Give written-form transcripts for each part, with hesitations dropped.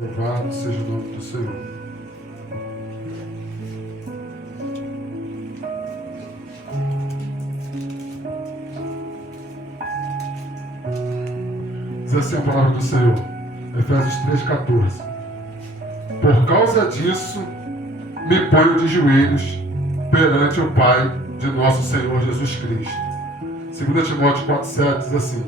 Louvado seja o nome do Senhor. Diz assim a palavra do Senhor, Efésios 3,14. Por causa disso, me ponho de joelhos perante o Pai de nosso Senhor Jesus Cristo. 2 Timóteo 4,7 diz assim: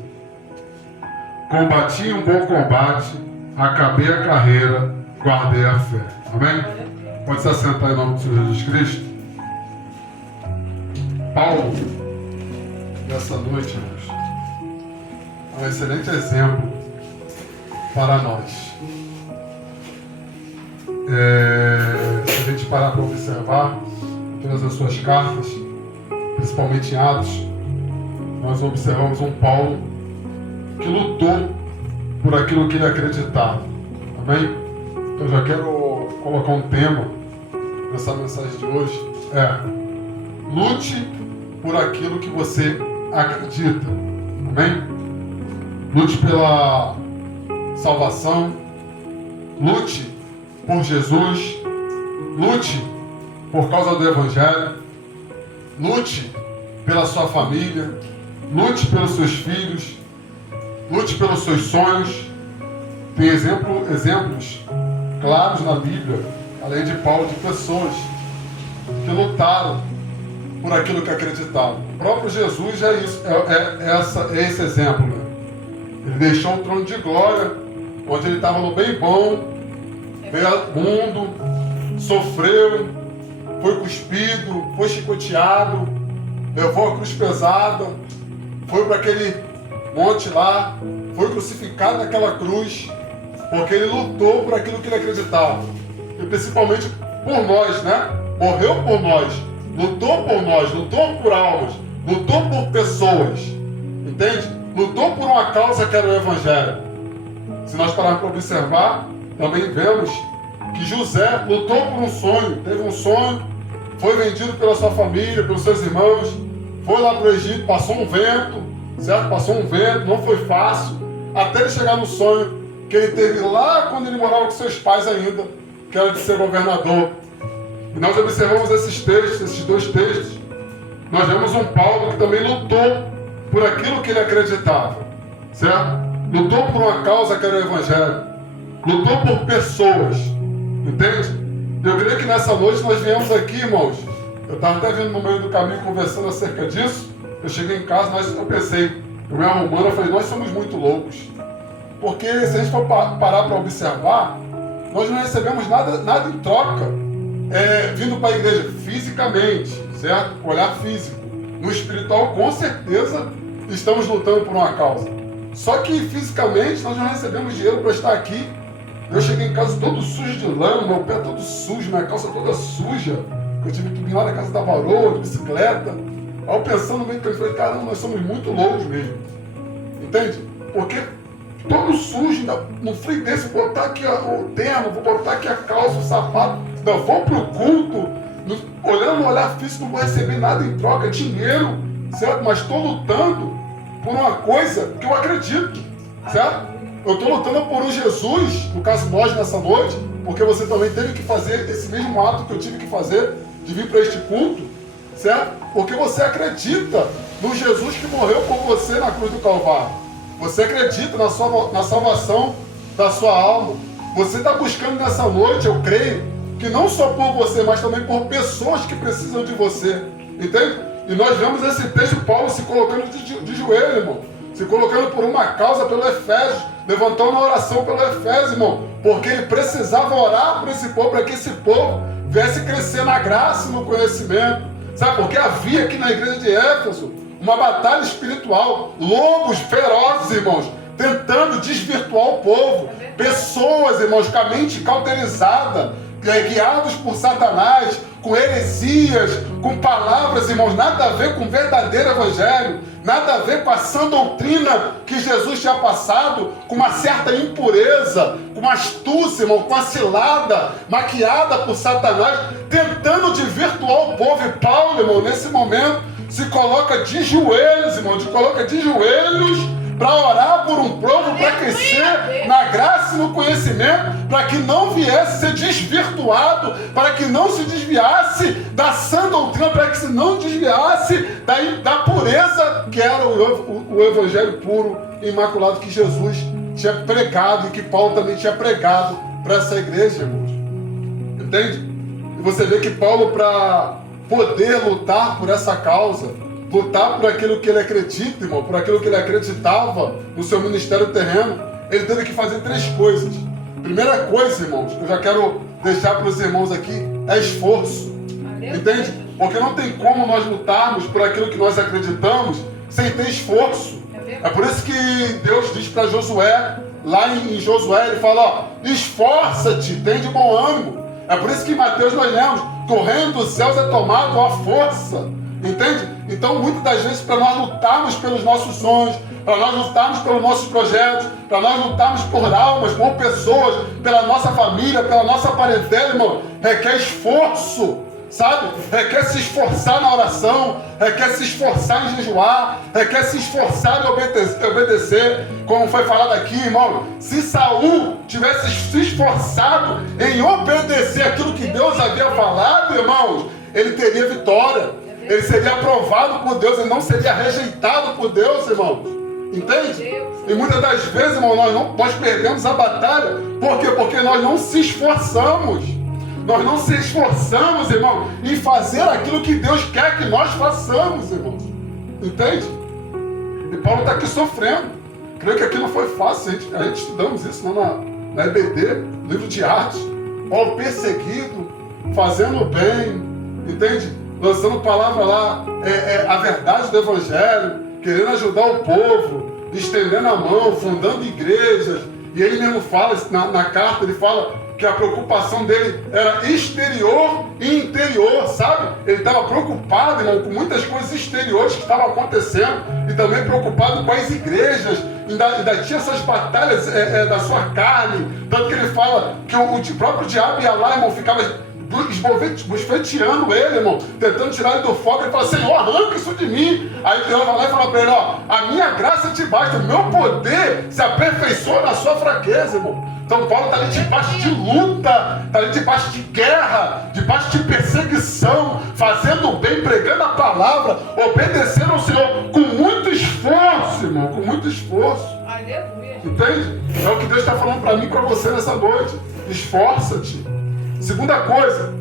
combati um bom combate, acabei a carreira, guardei a fé. Amém? Pode se assentar em nome do Senhor Jesus Cristo. Paulo, nessa noite, irmãos, é um excelente exemplo para nós. Se a gente parar para observar todas as suas cartas, principalmente em Atos, nós observamos um Paulo que lutou por aquilo que ele acreditava. Amém? Então já quero colocar um tema nessa mensagem de hoje. Lute por aquilo que você acredita. Amém? Lute pela salvação. Lute por Jesus. Lute por causa do Evangelho. Lute pela sua família. Lute pelos seus filhos. Lute pelos seus sonhos. Tem exemplos claros na Bíblia, além de Paulo, de pessoas que lutaram por aquilo que acreditavam. O próprio Jesus é esse exemplo. Né? Ele deixou um trono de glória, onde ele estava no bem bom, veio ao mundo, sofreu, foi cuspido, foi chicoteado, levou a cruz pesada, foi para aquele monte lá, foi crucificado naquela cruz, porque ele lutou por aquilo que ele acreditava. E principalmente por nós, né? Morreu por nós, lutou por almas, lutou por pessoas, entende? Lutou por uma causa que era o Evangelho. Se nós pararmos para observar, também vemos que José lutou por um sonho, teve um sonho, foi vendido pela sua família, pelos seus irmãos, foi lá para o Egito, passou um vento, certo? Passou um vento, não foi fácil, até ele chegar no sonho que ele teve lá quando ele morava com seus pais ainda, que era de ser governador. E nós observamos esses textos, esses dois textos. Nós vemos um Paulo que também lutou por aquilo que ele acreditava, certo? Lutou por uma causa que era o Evangelho. Lutou por pessoas, entende? Eu creio que nessa noite nós viemos aqui, irmãos. Eu estava até vindo no meio do caminho conversando acerca disso. Eu cheguei em casa, eu pensei, eu me arrumando, eu falei, nós somos muito loucos. Porque se a gente for parar para observar, nós não recebemos nada em troca, vindo para a igreja fisicamente, certo? Olhar físico. No espiritual, com certeza, estamos lutando por uma causa. Só que fisicamente nós não recebemos dinheiro para estar aqui. Eu cheguei em casa todo sujo de lama, meu pé todo sujo, minha calça toda suja. Eu tive que vir lá na casa da varoa, de bicicleta. Aí eu pensando no meio do caminho, falei, caramba, nós somos muito loucos mesmo. Entende? Porque todo sujo, no frio desse, vou botar aqui o terno, vou botar aqui a calça, o sapato, não, vou pro culto, olhando no olhar físico, não vou receber nada em troca, dinheiro, certo? Mas estou lutando por uma coisa que eu acredito, certo? Eu estou lutando por um Jesus, no caso nós nessa noite, porque você também teve que fazer esse mesmo ato que eu tive que fazer, de vir para este culto, certo? Porque você acredita no Jesus que morreu por você na cruz do Calvário. Você acredita na salvação da sua alma. Você está buscando nessa noite, eu creio, que não só por você, mas também por pessoas que precisam de você. Entende? E nós vemos esse texto, Paulo se colocando de joelho, irmão. Se colocando por uma causa, pelo Efésio. Levantando uma oração pelo Efésio, irmão. Porque ele precisava orar por esse povo, para que esse povo viesse crescer na graça e no conhecimento. Sabe? Porque havia aqui na igreja de Éfeso uma batalha espiritual, lobos ferozes, irmãos, tentando desvirtuar o povo, pessoas, irmãos, com a mente cauterizada, guiados por Satanás, com heresias, com palavras, irmãos, nada a ver com o verdadeiro evangelho, nada a ver com a sã doutrina que Jesus tinha passado, com uma certa impureza, com uma astúcia, irmão, com uma cilada, maquiada por Satanás, tentando desvirtuar o povo. E Paulo, irmão, nesse momento, se coloca de joelhos, irmão, se coloca de joelhos para orar por um povo, para crescer na graça e no conhecimento, para que não viesse ser desvirtuado, para que não se desviasse da sã doutrina, para que se não desviasse da pureza que era o evangelho puro e imaculado que Jesus tinha pregado e que Paulo também tinha pregado para essa igreja, irmãos. Entende? E você vê que Paulo, para poder lutar por essa causa, lutar por aquilo que ele acredita, irmão, por aquilo que ele acreditava no seu ministério terreno, ele teve que fazer 3 coisas. Primeira coisa, irmãos, eu já quero deixar para os irmãos aqui, é esforço. Entende? Porque não tem como nós lutarmos por aquilo que nós acreditamos sem ter esforço. É por isso que Deus diz para Josué, lá em Josué, ele fala, ó, esforça-te, tem de bom ânimo. É por isso que em Mateus nós lemos, que o reino dos céus é tomado à força. Entende? Então, muitas das vezes, para nós lutarmos pelos nossos sonhos, para nós lutarmos pelos nossos projetos, para nós lutarmos por almas, por pessoas, pela nossa família, pela nossa parentela, irmão, requer esforço, sabe? Requer se esforçar na oração, requer se esforçar em jejuar, requer se esforçar em obedecer, como foi falado aqui, irmão. Se Saul tivesse se esforçado em obedecer aquilo que Deus havia falado, irmãos, ele teria vitória. Ele seria aprovado por Deus, ele não seria rejeitado por Deus, irmãos. Entende? E muitas das vezes, irmão, nós perdemos a batalha. Por quê? Porque nós não se esforçamos. Nós não se esforçamos, irmão, em fazer aquilo que Deus quer que nós façamos, irmãos. Entende? E Paulo está aqui sofrendo. Creio que aqui não foi fácil. A gente estudamos isso na EBD, livro de Atos. Paulo perseguido, fazendo bem. Entende? Lançando palavra lá, a verdade do Evangelho, querendo ajudar o povo, estendendo a mão, fundando igrejas. E ele mesmo fala, na carta, ele fala que a preocupação dele era exterior e interior, sabe? Ele estava preocupado, irmão, com muitas coisas exteriores que estavam acontecendo e também preocupado com as igrejas. Ainda tinha essas batalhas da sua carne. Tanto que ele fala que o próprio diabo ia lá, irmão, ficava esbofeteando ele, irmão, tentando tirar ele do fogo. Ele fala, Senhor, arranca isso de mim. Aí Deus vai lá e fala para ele, ó, a minha graça te basta, o meu poder se aperfeiçoa na sua fraqueza, irmão. Então Paulo está ali debaixo de luta, está ali debaixo de guerra, debaixo de perseguição, fazendo o bem, pregando a palavra, obedecendo ao Senhor com muito esforço, irmão, com muito esforço. Entende? É o que Deus está falando para mim e para você nessa noite. Esforça-te. Segunda coisa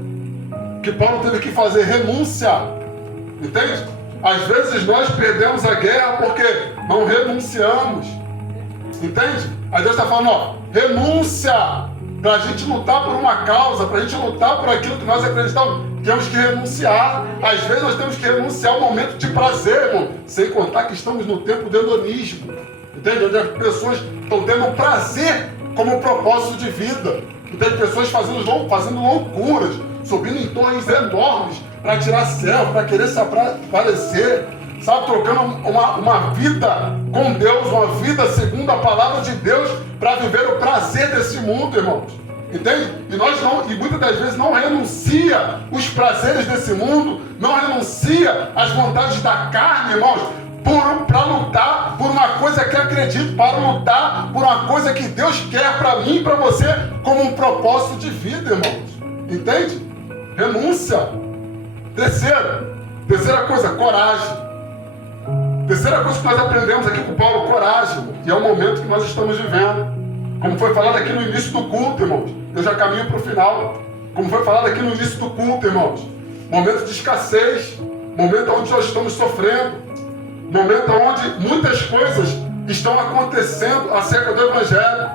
que Paulo teve que fazer, renúncia. Entende? Às vezes nós perdemos a guerra porque não renunciamos. Entende? Aí Deus está falando, ó, renúncia. Para a gente lutar por uma causa, para a gente lutar por aquilo que nós acreditamos, temos que renunciar. Às vezes nós temos que renunciar ao momento de prazer, irmão. Sem contar que estamos no tempo do hedonismo. Entende? Onde as pessoas estão tendo prazer como propósito de vida. E tem pessoas fazendo loucuras, subindo em torres enormes para tirar selfie, para querer se aparecer, sabe? Trocando uma vida com Deus, uma vida segundo a palavra de Deus, para viver o prazer desse mundo, irmãos. Entende? E muitas das vezes não renuncia os prazeres desse mundo, não renuncia as vontades da carne, irmãos, para lutar por uma coisa que acredito, para lutar por uma coisa que Deus quer para mim e para você como um propósito de vida, irmãos. Entende? Renúncia. Terceira coisa, coragem. Terceira coisa que nós aprendemos aqui com Paulo, coragem. E é o momento que nós estamos vivendo. Como foi falado aqui no início do culto, irmãos. Eu já caminho para o final. Como foi falado aqui no início do culto, irmãos. Momento de escassez. Momento onde nós estamos sofrendo. Momento onde muitas coisas estão acontecendo acerca do Evangelho.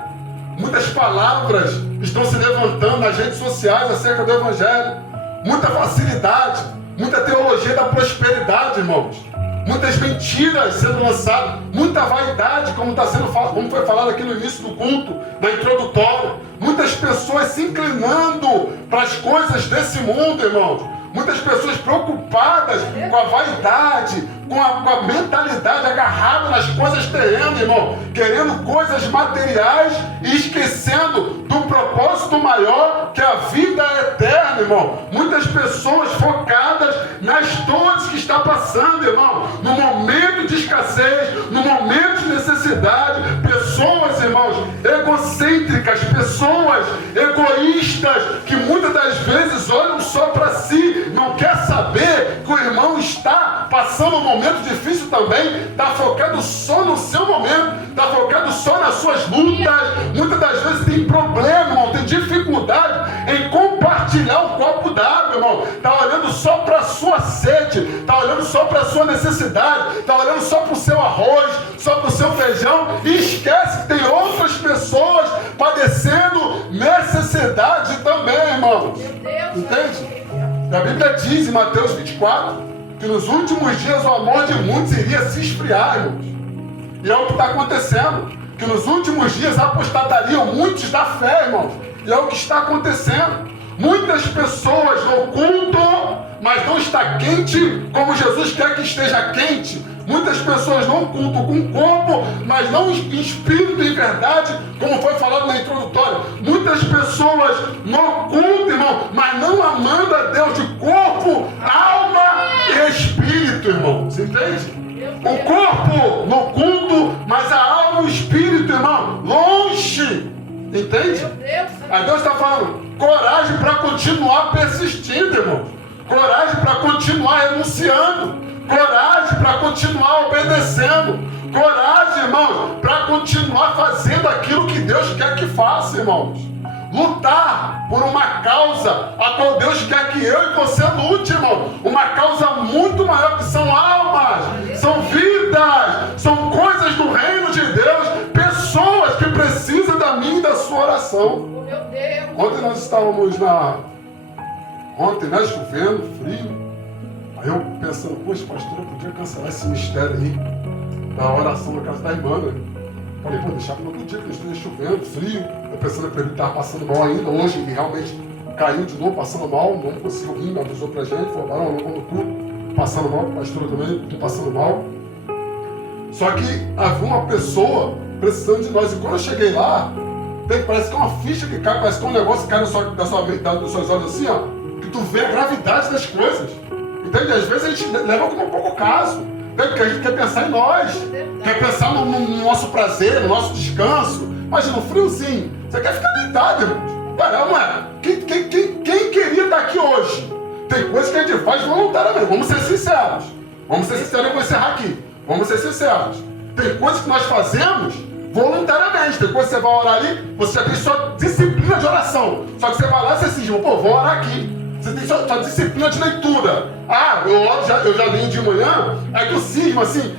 Muitas palavras estão se levantando nas redes sociais acerca do Evangelho. Muita facilidade, muita teologia da prosperidade, irmãos. Muitas mentiras sendo lançadas, muita vaidade, como foi falado aqui no início do culto, na introdutória. Muitas pessoas se inclinando para as coisas desse mundo, irmãos. Muitas pessoas preocupadas com a vaidade, com a mentalidade agarrada nas coisas terrenas, irmão. Querendo coisas materiais e esquecendo do propósito maior, que é a vida eterna, irmão. Muitas pessoas focadas nas dores que está passando, irmão. No momento de escassez, no momento de necessidade. egoístas, que muitas das vezes olham só para si, não quer saber que o irmão está passando um momento difícil também, está focado só no seu momento, está focado só nas suas lutas, muitas das vezes tem problema, irmão, tem dificuldade em compartilhar um copo d'água, irmão, está olhando só para a sua sede, está olhando só para a sua necessidade, está olhando só para o seu arroz, só para o seu feijão, e esquece que tem outras pessoas padecendo necessidade também, irmão. Entende? A Bíblia diz em Mateus 24 que nos últimos dias o amor de muitos iria se esfriar, irmãos. E é o que está acontecendo. Que nos últimos dias apostatariam muitos da fé, irmãos. E é o que está acontecendo. Muitas pessoas no culto, mas não está quente como Jesus quer que esteja quente. Muitas pessoas não cultam com corpo, mas não em espírito e verdade, como foi falado na introdutória. Muitas pessoas no culto, irmão, mas não amando a Deus de corpo, alma e espírito, irmão. Você entende? O corpo no culto, mas a alma e o espírito, irmão, longe. Entende? Aí Deus está falando, coragem para continuar persistindo, irmão. Coragem para continuar renunciando. Coragem para continuar obedecendo. Coragem, irmãos, para continuar fazendo aquilo que Deus quer que faça, irmãos. Lutar por uma causa a qual Deus quer que eu e você lute, irmão. Uma causa muito maior, que são almas, são vidas, são coisas do reino de Deus, pessoas que precisam da minha e da sua oração. Ontem nós estávamos Ontem, né, chovendo, frio. Aí eu pensando, poxa, pastor, eu podia cancelar esse mistério aí da oração na casa da irmã, né? Falei, pô, deixar para outro dia, que esteja chovendo, frio. Eu pensando que ele estava passando mal ainda. Hoje ele realmente caiu de novo, passando mal, não conseguiu vir, avisou pra gente, falou, não vamos tudo, passando mal, pastor também, estou passando mal. Só que havia uma pessoa precisando de nós. E quando eu cheguei lá, parece que é uma ficha que cai, parece que é um negócio que cai dos seus olhos assim, ó, que tu vê a gravidade das coisas. Entende? Às vezes a gente leva como um pouco caso, porque a gente quer pensar em nós, quer pensar no nosso prazer, no nosso descanso. Imagina, um friozinho, você quer ficar deitado, irmãos. Não é? Quem queria estar aqui hoje? Tem coisas que a gente faz voluntariamente, vamos ser sinceros. Vamos ser sinceros, eu vou encerrar aqui. Vamos ser sinceros. Tem coisas que nós fazemos voluntariamente. Tem coisas que você vai orar ali, você já tem sua disciplina de oração. Só que você vai lá e você diz, pô, vou orar aqui. Você tem sua disciplina de leitura. Eu já li de manhã, aí tu cisma assim,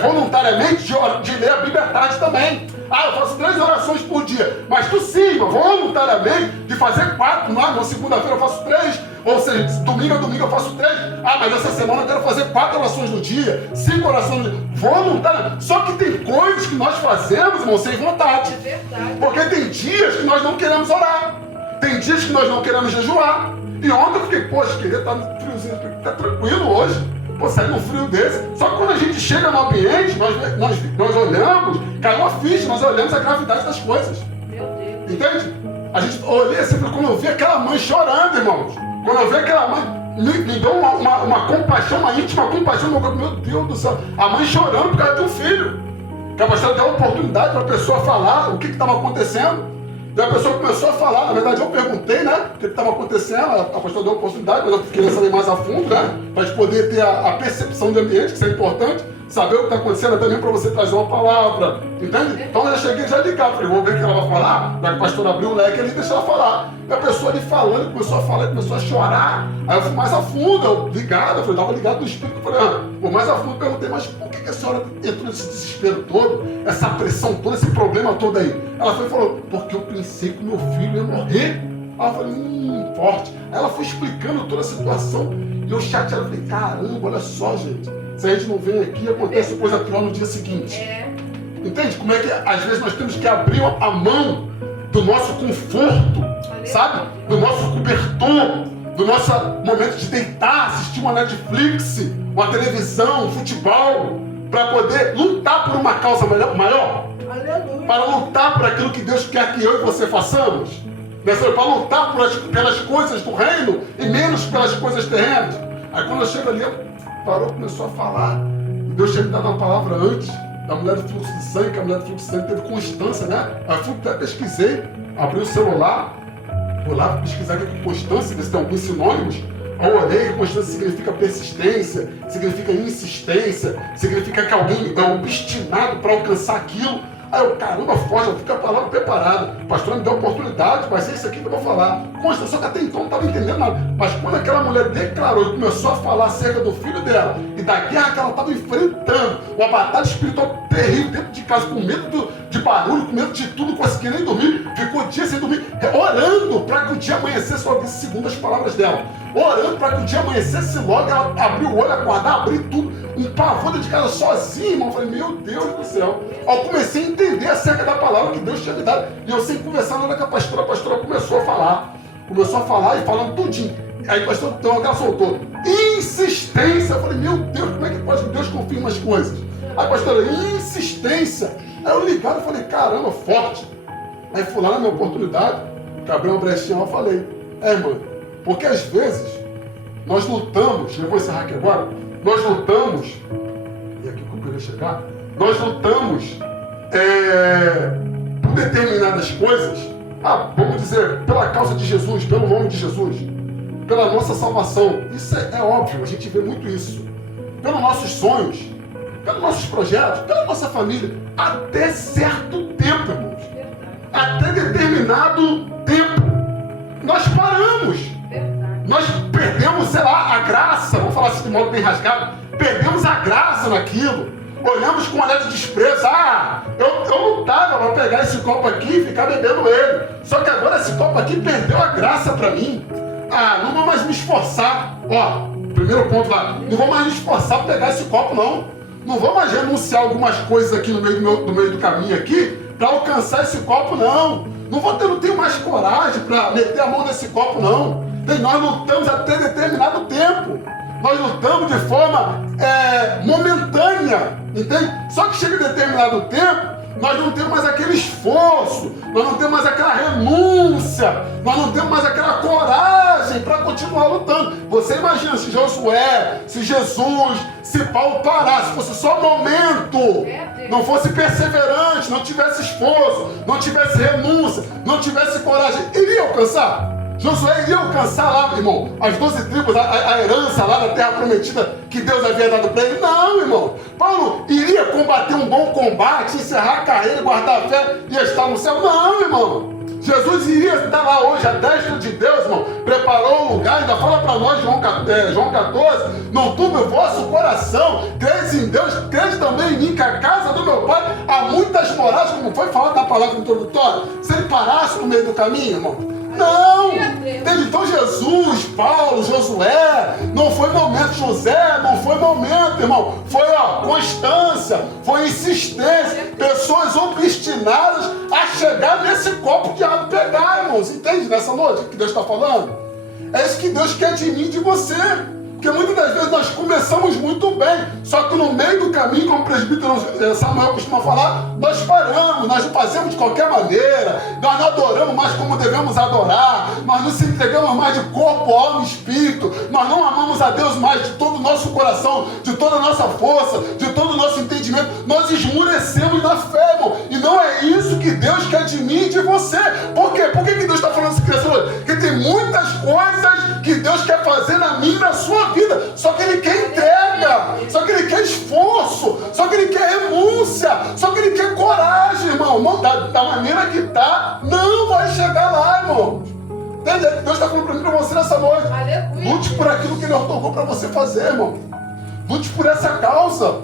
voluntariamente de ler a Bíblia à tarde também. Eu faço 3 orações por dia, mas tu cisma voluntariamente de fazer 4, na segunda-feira eu faço 3, ou seja, domingo a domingo eu faço 3, mas essa semana eu quero fazer 4 orações no dia, 5 orações no dia, voluntariamente. Só que tem coisas que nós fazemos, irmão, sem vontade. É verdade. Porque tem dias que nós não queremos orar, tem dias que nós não queremos jejuar. E ontem eu fiquei, poxa, queria estar no friozinho, tá tranquilo hoje. Pô, sair num frio desse. Só que quando a gente chega no ambiente, nós olhamos, cai uma ficha, nós olhamos a gravidade das coisas. Meu Deus. Entende? A gente olha assim, quando eu vi aquela mãe chorando, irmãos. Quando eu vi aquela mãe, me deu uma compaixão, uma íntima compaixão. Meu Deus do céu. A mãe chorando por causa de um filho. Que a pastora deu a oportunidade para a pessoa falar o que estava acontecendo. E a pessoa começou a falar, na verdade eu perguntei, né, o que estava acontecendo, a pastora deu a oportunidade, mas eu queria saber mais a fundo, né, para a gente poder ter a percepção do ambiente, que isso é importante, saber o que está acontecendo também para você trazer uma palavra, entende? Então eu já cheguei já ligado, falei, vou ver o que ela vai falar, daí a pastora abriu o leque ali e deixou ela falar. E a pessoa ali falando, começou a falar, começou a chorar, aí eu fui mais a fundo, eu estava ligado no espírito, eu falei, vou mais a fundo, perguntei, mas por que a senhora entrou nesse desespero todo, essa pressão toda, esse problema todo aí? Ela foi e falou, porque eu pensei que meu filho ia morrer. Aí eu falei, forte. Aí ela foi explicando toda a situação, e eu chateado, falei, caramba, olha só, gente, se a gente não vem aqui, acontece coisa pior no dia seguinte. Entende? Como é que às vezes nós temos que abrir a mão do nosso conforto, sabe? Do nosso cobertor, do nosso momento de deitar, assistir uma Netflix, uma televisão, um futebol, para poder lutar por uma causa maior. Aleluia. Para lutar por aquilo que Deus quer que eu e você façamos. Para lutar pelas coisas do reino e menos pelas coisas terrenas. Aí quando eu chego ali, parou, começou a falar. Deus tinha me dado uma palavra antes da mulher do fluxo de sangue, que a mulher do fluxo de sangue teve constância, né? Aí eu até pesquisei. abri o celular, vou lá pesquisar aqui com constância, ver se tem alguns sinônimos. Eu olhei, constância significa persistência, significa insistência, significa que alguém é obstinado para alcançar aquilo. Aí eu, caramba, forte, eu fico a palavra preparada. O pastor me deu a oportunidade, vai ser isso aqui que eu vou falar. Consta, só que até então não estava entendendo nada. Mas quando aquela mulher declarou e começou a falar acerca do filho dela e da guerra que ela estava enfrentando, uma batalha espiritual terrível dentro de casa, com medo de barulho, com medo de tudo, não conseguia nem dormir, ficou o dia sem dormir, orando para que o dia amanhecesse logo, segundo as palavras dela. Orando para que o dia amanhecesse logo, ela abriu o olho, acordar, abrir tudo, um pavor dentro de casa sozinha, irmão. Eu falei, meu Deus do céu. Aí eu comecei a entender acerca da palavra que Deus tinha me dado. E eu sem conversar nada com a pastora começou a falar. Começou a falar e falando tudinho. Aí o pastor, então, ela soltou. Insistência. Eu falei, meu Deus, como é que pode Deus confirma as coisas? Aí a pastora, insistência. Aí eu ligado e falei, caramba, forte. Aí fui lá na minha oportunidade, que abriu uma brechinha lá e falei, mano, porque às vezes nós lutamos, eu vou encerrar aqui agora, nós lutamos, e aqui que eu queria chegar, nós lutamos por determinadas coisas, vamos dizer, pela causa de Jesus, pelo nome de Jesus, pela nossa salvação. Isso é óbvio, a gente vê muito isso. Pelos nossos sonhos, pelos nossos projetos, pela nossa família, até certo tempo, irmãos. Até determinado tempo. Nós paramos. Nós perdemos, sei lá, a graça, vamos falar assim de modo bem rasgado, perdemos a graça naquilo. Olhamos com um olhar de desprezo. Eu lutava para pegar esse copo aqui e ficar bebendo ele. Só que agora esse copo aqui perdeu a graça para mim. Não vou mais me esforçar. Primeiro ponto lá, não vou mais me esforçar para pegar esse copo, não. Não vou mais renunciar algumas coisas aqui no meio do caminho aqui para alcançar esse copo, não. Não tenho mais coragem para meter a mão nesse copo, não. Nós lutamos até determinado tempo. Nós lutamos de forma momentânea, entende? Só que chega em determinado tempo, nós não temos mais aquele esforço, nós não temos mais aquela renúncia, nós não temos mais aquela coragem para continuar lutando. Você imagina se Josué, se Jesus, se Paulo parasse, fosse só momento, não fosse perseverante, não tivesse esforço, não tivesse renúncia, não tivesse coragem, iria alcançar? Josué iria alcançar lá, irmão, as 12 tribos, a herança lá na terra prometida que Deus havia dado para ele? Não, irmão. Paulo iria combater um bom combate, encerrar a carreira, guardar a fé e estar no céu? Não, irmão. Jesus iria estar lá hoje, à destra de Deus, irmão. Preparou um lugar, ainda fala para nós, João 14, não turbe o vosso coração, crede em Deus, crede também em mim, que a casa do meu pai há muitas moradas, como foi falado na palavra introdutória. Se ele parasse no meio do caminho, irmão, não! Entende? Então Jesus, Paulo, Josué, não foi momento, José, não foi momento, irmão. Foi constância, foi insistência, pessoas obstinadas a chegar nesse copo de água pegar, irmãos. Entende? Nessa noite que Deus está falando? É isso que Deus quer de mim e de você. Porque muitas das vezes nós começamos muito bem, só que no meio do caminho, como o presbítero Samuel costuma falar, nós paramos, nós fazemos de qualquer maneira, nós não adoramos mais como devemos adorar, nós não se entregamos mais de corpo, alma e espírito, nós não amamos a Deus mais de todo o nosso coração, de toda a nossa força, de todo o nosso entendimento, nós esmurecemos na fé, irmão, e não é isso que Deus quer de mim e de você. Por quê? Por que Deus está falando isso aqui hoje? Porque tem muitas coisas que Deus quer fazer na minha e na sua vida, só que Ele quer entrega, só que Ele quer esforço, só que Ele quer renúncia, só que Ele quer coragem, irmão. Não, da maneira que está, não vai chegar lá, irmão. Entende? Deus está falando para mim e para você nessa noite. Lute por aquilo que Ele ordenou para você fazer, irmão. Lute por essa causa.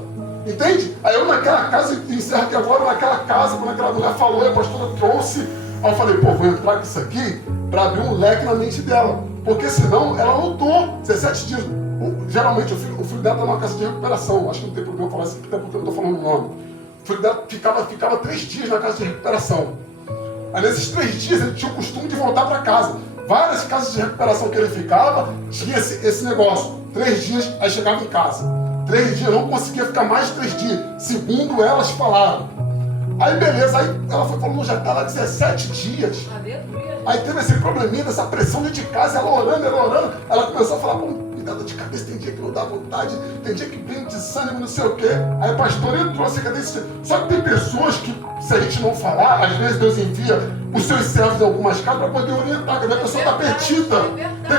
Entende? Aí eu naquela casa, encerro aqui agora, naquela casa, quando aquela mulher falou, a pastora trouxe, aí eu falei, vou entrar com isso aqui para abrir um leque na mente dela. Porque senão ela lutou 17 dias. Geralmente o filho dela está numa casa de recuperação. Acho que não tem problema falar assim, até porque eu não estou falando o nome. O filho dela ficava 3 dias na casa de recuperação. Aí nesses 3 dias ele tinha o costume de voltar para casa. Várias casas de recuperação que ele ficava, tinha esse negócio. 3 dias, aí chegava em casa. 3 dias, não conseguia ficar mais de 3 dias, segundo elas falaram. Aí beleza, aí ela foi falando, já está lá 17 dias. Aí teve esse probleminha, essa pressão dentro de casa, ela orando, ela começou a falar, me dá dor de cabeça, tem dia que não dá vontade, tem dia que vem desânimo, não sei o quê. Aí o pastor entrou, você quer dizer, só que tem pessoas que, se a gente não falar, às vezes Deus envia os seus servos em algumas casas para poder orientar, porque a pessoa está perdida,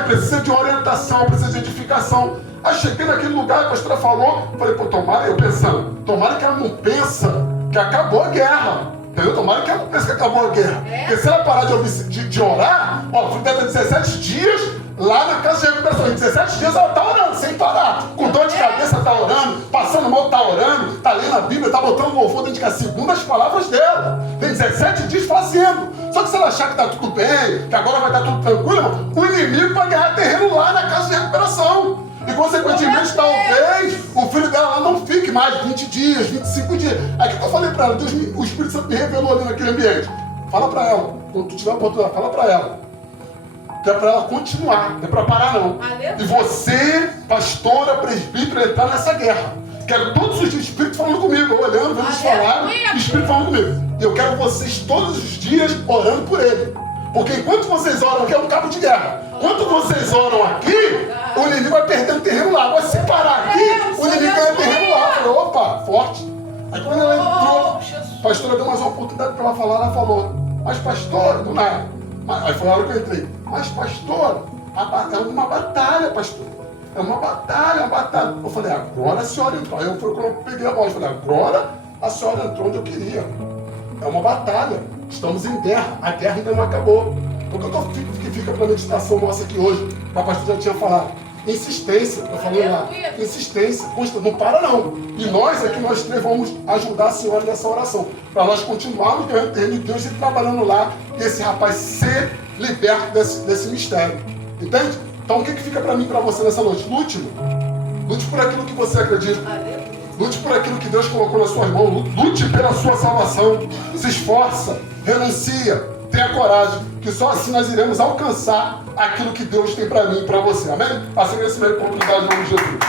precisa de orientação, precisa de edificação. Aí cheguei naquele lugar, a pastora falou, falei, pô, tomara, eu pensando, tomara que ela não pensa que acabou a guerra. Entendeu? Tomara que ela não pense que acabou a guerra. Porque se ela parar de orar, ó, o filho dela tem 17 dias lá na casa de recuperação. Em 17 dias ela está orando, sem parar. Com dor de cabeça está orando, passando mal está orando, está lendo a Bíblia, está botando louvor dentro de casa, segundo as palavras dela. Tem 17 dias fazendo. Só que se ela achar que está tudo bem, que agora vai estar tudo tranquilo, irmão, o inimigo vai ganhar terreno lá na casa de recuperação. E consequentemente, talvez o filho dela lá não fique mais 20 dias, 25 dias. Aí o que eu falei pra ela? Deus, o Espírito Santo me revelou ali naquele ambiente. Fala pra ela, quando tu tiver a oportunidade, fala pra ela. Que é pra ela continuar, não é pra parar não. E você, pastora, presbítero, entrar nessa guerra. Quero todos os dias, Espírito falando comigo, olhando, vendo eles falarem, Espírito falando comigo. E eu quero vocês todos os dias orando por ele. Porque enquanto vocês oram aqui, é um cabo de guerra. Enquanto vocês oram aqui, o inimigo vai perdendo terreno lá. Mas se parar aqui, o inimigo ganha terreno lá. Eu falei, opa, forte. Aí quando ela entrou, a pastora deu mais uma oportunidade para ela falar, ela falou, mas pastor, do nada. Aí foi a hora que eu entrei. Mas pastor, é uma batalha, pastor. É uma batalha, Eu falei, agora a senhora entrou. Aí eu peguei a voz, falei, agora a senhora entrou onde eu queria. É uma batalha. Estamos em guerra. A guerra ainda não acabou. O que fica para a meditação nossa aqui hoje, a pastora já tinha falado. Insistência. Eu falei lá. Insistência. Não para não. E nós aqui, nós três, vamos ajudar a senhora nessa oração. Para nós continuarmos ganhando terreno de Deus e trabalhando lá. E esse rapaz ser liberto desse mistério. Entende? Então o que fica para mim e para você nessa noite? Lute, irmão. Lute por aquilo que você acredita. Lute por aquilo que Deus colocou nas suas mãos. Lute pela sua salvação. Se esforça. Renuncia. Tenha coragem. Que só assim nós iremos alcançar aquilo que Deus tem para mim e para você. Amém? Assim nesse meio oportunidade em nome de Jesus.